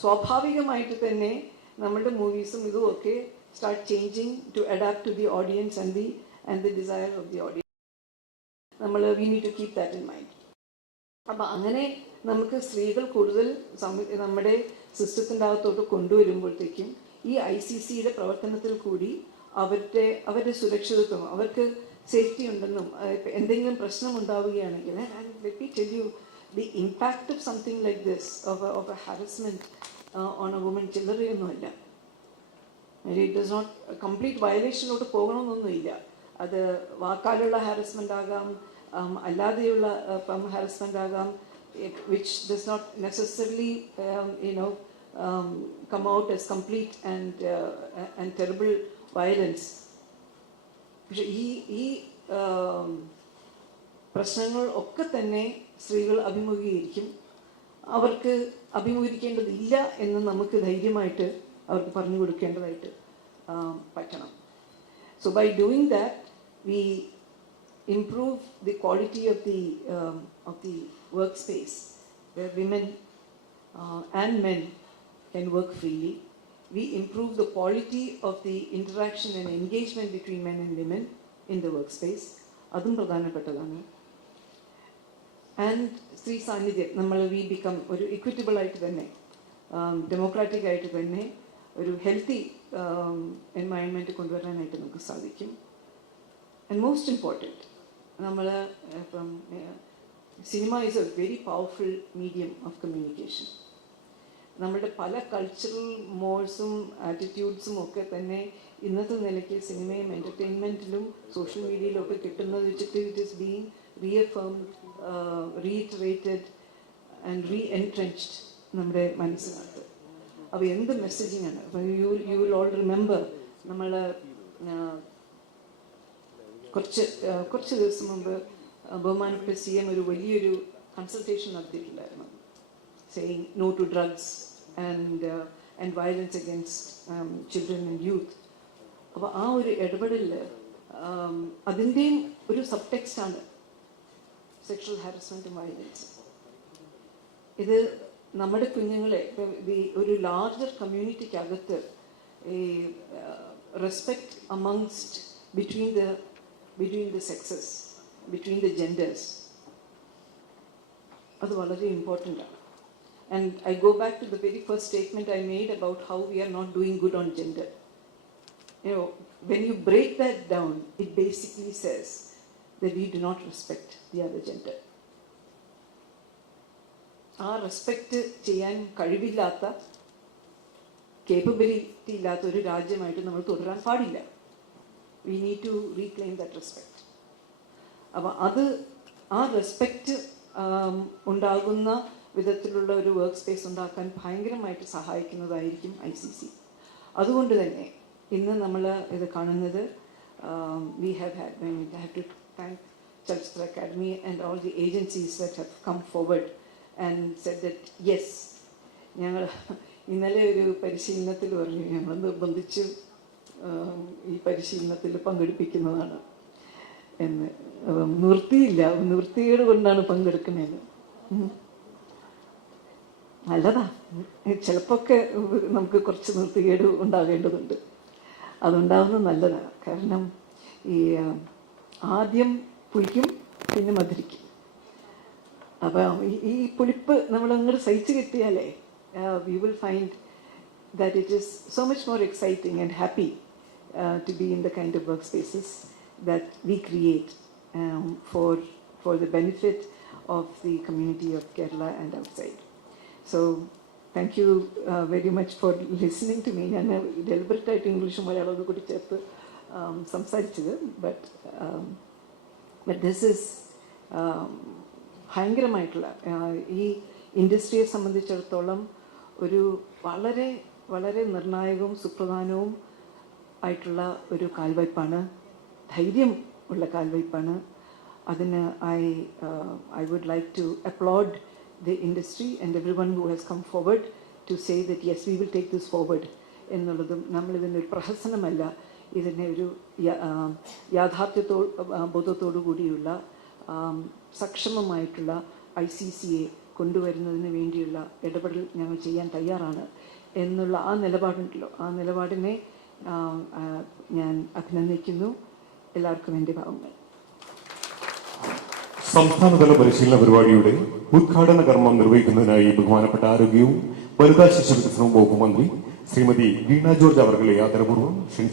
സ്വാഭാവികമായിട്ട് തന്നെ നമ്മളുടെ മൂവീസും ഇതും ഒക്കെ start changing to adapt to the audience and the and the desire of the audience നമ്മൾ we need to keep that in mind അപ്പം അങ്ങനെ നമുക്ക് സ്ത്രീകൾ കൂടുതൽ നമ്മുടെ സിസ്റ്റത്തിന്റെ അകത്തോട്ട് കൊണ്ടുവരുമ്പോഴത്തേക്കും ഈ ഐ സി സിയുടെ പ്രവർത്തനത്തിൽ കൂടി അവരുടെ അവരുടെ സുരക്ഷിതത്വം അവർക്ക് സേഫ്റ്റി ഉണ്ടെന്നും എന്തെങ്കിലും പ്രശ്നം ഉണ്ടാവുകയാണെങ്കിൽ me tell you the impact of something like this of of a harassment on a woman ചില്ലറയൊന്നുമല്ല it does not complete വയലേഷനിലോട്ട് പോകണമെന്നൊന്നുമില്ല അത് വാക്കാലുള്ള ഹാരസ്മെൻ്റ് ആകാം ഉം, അല്ലാതെയുള്ള ഇപ്പം ഹാരസ്മെൻ്റ് ആകാം which does not necessarily you know come out as complete and and terrible violence പക്ഷെ ഈ ഈ ഉം, പ്രശ്നങ്ങൾ ഒക്കെ തന്നെ സ്ത്രീകൾ അഭിമുഖീകരിക്കും അവർക്ക് അഭിമുഖീകരിക്കേണ്ടതില്ല എന്ന് നമുക്ക് ധൈര്യമായിട്ട് അവർക്ക് പറഞ്ഞു കൊടുക്കേണ്ടതായിട്ട് പറ്റണം so by doing that we improve the quality of the um, of the workspace where women uh, and men can work freely. We improve the quality of the interaction and engagement between men and women in the workspace. അതും പ്രധാനപ്പെട്ടതാണ് and സ്ത്രീ സാന്നിധ്യം നമ്മൾ we become ഒരു equitable ആയിട്ട് തന്നെ democratic ആയിട്ട് തന്നെ ഒരു ഹെൽത്തി എൻവയൺമെന്റ് കൊണ്ടുവരാനായിട്ട് നമുക്ക് സാധിക്കും. ആൻഡ് മോസ്റ്റ് ഇമ്പോർട്ടന്റ് നമ്മൾ ഇപ്പം cinema is a very powerful medium of communication നമ്മുടെ പല കൾച്ചറൽ മോഡ്സും ആറ്റിറ്റ്യൂഡ്സും ഒക്കെ തന്നെ ഇന്നത്തെ നിലയ്ക്ക് സിനിമയും എന്റർടൈൻമെന്റിലും സോഷ്യൽ മീഡിയയിലും ഒക്കെ കിട്ടുന്നത് വെച്ചിട്ട് it is being reaffirm reiterated and reentrenched നമ്മുടെ മനസ്സിനകത്ത്. അപ്പോൾ എന്ത് മെസ്സേജിങ് ആണ്? അപ്പോൾ you you will all remember നമ്മൾ കുറച്ച് കുറച്ച് ദിവസം മുമ്പ് ബഹുമാനപ്പെട്ട സി എം ഒരു വലിയൊരു consultation നടത്തിയിട്ടുണ്ടായിരുന്നു. Saying no to drugs and and violence against children and youth അപ്പോൾ ആ ഒരു ഇടപെടലിൽ അതിന്റെയും ഒരു സബ് ടെക്സ്റ്റ് സെക്ഷൽ ഹാരസ്മെന്റും വയലൻസ് ഇത് നമ്മുടെ കുഞ്ഞുങ്ങളെ ഇപ്പം ഈ ഒരു ലാർജർ കമ്മ്യൂണിറ്റിക്കകത്ത് ഈ respect amongst between the between the sexes between the genders അത് വളരെ ഇമ്പോർട്ടന്റ് ആണ് And I go back to the very first statement I made about how we are not doing good on gender. You know, when you break that down, it basically says that we do not respect the other gender. ആ respect ചെയ്യാൻ കഴിവില്ലാത്ത capability ഇല്ലാത്ത ഒരു രാജ്യമായിട്ട് നമ്മൾ തുടരാൻ പാടില്ല. We need to reclaim that respect അപ്പം അത് ആ റെസ്പെക്റ്റ് ഉണ്ടാകുന്ന വിധത്തിലുള്ള ഒരു വർക്ക് സ്പേസ് ഉണ്ടാക്കാൻ ഭയങ്കരമായിട്ട് സഹായിക്കുന്നതായിരിക്കും ഐ സി സി അതുകൊണ്ട് തന്നെ ഇന്ന് നമ്മൾ ഇത് കാണുന്നത് we have had have to thank Chalchitra Academy and all the agencies that have come forward and said that yes, ഞങ്ങൾ ഇന്നലെ ഒരു പരിശീലനത്തിൽ പറഞ്ഞു ഞങ്ങൾ നിർബന്ധിച്ച് ഈ പരിശീലനത്തിൽ പങ്കെടുപ്പിക്കുന്നതാണ്. എന്ന്. നിർത്തിയില്ല നിർത്തിയത് കൊണ്ടാണ് പങ്കെടുക്കുന്നത്. നല്ലതാ. ചിലപ്പോഴൊക്കെ നമുക്ക് കുറച്ച് നിർത്തികേട് ഉണ്ടാകേണ്ടതുണ്ട്. അതുണ്ടാവുന്നത് നല്ലതാണ്. കാരണം ഈ ആദ്യം പുളിക്കും പിന്നെ മധുരിക്കും. അപ്പം ഈ- പുളിപ്പ് നമ്മൾ അങ്ങോട്ട് സഹിച്ചു കിട്ടിയാലേ we will find that it is so much more exciting and happy to be in the kind of work spaces that we create for for the benefit of the community of Kerala and outside so thank you very much for listening to me ഞാൻ deliberate ആയിട്ട് ഇംഗ്ലീഷും മലയാളവും കൂടി ചേർത്ത് സംസാരിച്ചത്. But but this is ഭയങ്കരമായിട്ടുള്ള ഈ ഇൻഡസ്ട്രിയെ സംബന്ധിച്ചിടത്തോളം ഒരു വളരെ വളരെ നിർണായകവും സുപ്രധാനവും ആയിട്ടുള്ള ഒരു കാൽവയ്പ്പാണ്. ധൈര്യം ഉള്ള കാൽവയ്പ്പാണ്. അതിന് I I would like to upload the industry and everyone who has come forward to say that yes we will take this forward എന്നുള്ളതും നമ്മളിതിനൊരു പ്രഹസനമല്ല. ഇതിനെ ഒരു യാഥാർത്ഥ്യത്തോ ബോധത്തോടു കൂടിയുള്ള സക്ഷമമായിട്ടുള്ള ഐ സി സിയെ കൊണ്ടുവരുന്നതിന് വേണ്ടിയുള്ള ഇടപെടൽ ഞങ്ങൾ ചെയ്യാൻ തയ്യാറാണ് എന്നുള്ള ആ നിലപാടുണ്ടല്ലോ. ആ നിലപാടിനെ ഞാൻ അഭിനന്ദിക്കുന്നു. എല്ലാവർക്കും എന്റെ ഭാവങ്ങൾ സംസ്ഥാനതല പരിശീലന പരിപാടിയുടെ ഉദ്ഘാടന കർമ്മം നിർവഹിക്കുന്നതിനായി ബഹുമാനപ്പെട്ട ആരോഗ്യവും വനിതാ ശിശു വികസനവും വകുപ്പ് മന്ത്രി ശ്രീമതി വീണ ജോർജ് അവർകളെ ആദരപൂർവം ക്ഷണിച്ചു.